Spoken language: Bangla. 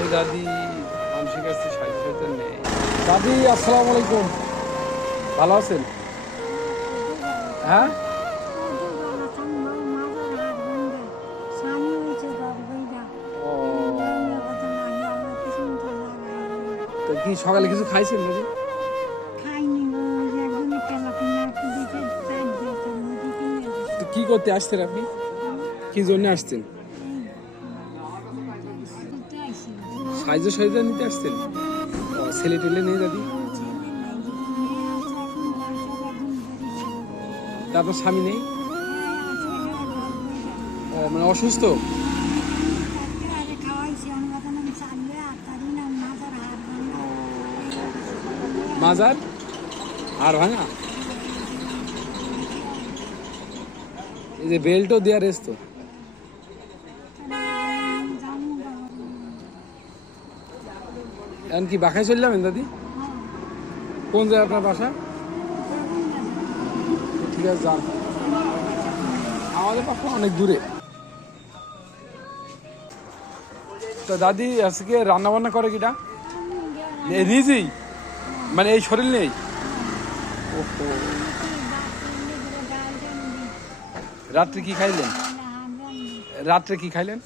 ওই দাদি মানুষের কাছে সাহায্য সাহায্য নেই। দাদি আসসালামু আলাইকুম, ভালো আছেন? হ্যাঁ, ও তো কি সকালে কিছু খাইছেন দাদি? তো কি করতে আসছেন আপনি? কি জন্য আসছেন? সাহায্য সাহায্য নিতে আসছেন? ও, ছেলে টেলে নেই দাদি? তা আপনার স্বামী নেই? ও, মানে অসুস্থ? মাজার আর ভাঙা? এই যে বেল্টও দেওয়া রেস তো। এখন কি বাসায় চলে যাবেন দাদি? কোন জায়গায় আপনার বাসা? ঠিক আছে, যান। আমাদের বাসা অনেক দূরে। তো দাদি আজকে রান্না বান্না করে কিটা? নিজেই? মানে এই শরীর নেই? ওহো, রাত্রে কি খাইলেন? রাত্রে কি খাইলেন?